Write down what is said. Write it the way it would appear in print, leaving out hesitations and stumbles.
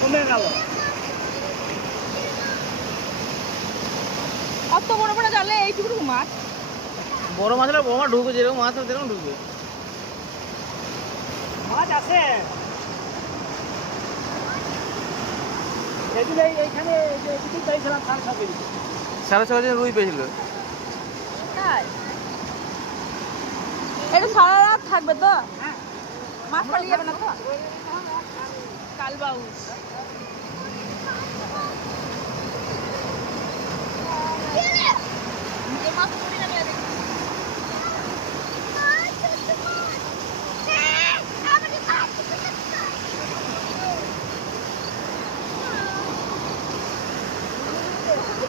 কমে গেল অত বড় বড় জালে এইটুকু মাছ বড় মাছ হলে বড় মাছ ঢুকবে, যেরকম মাছ হবে সেরকম ঢুকবে। মাছ আছে এদিন এইখানে এদিকে পেয়েছিলাম 6.5 কেজি। 6.5 কেজি রুই পেয়েছিল। তাই এটা সারা রাত থাকবে তো? মাছ পালিয়ে যাবে না তো? কালবাউস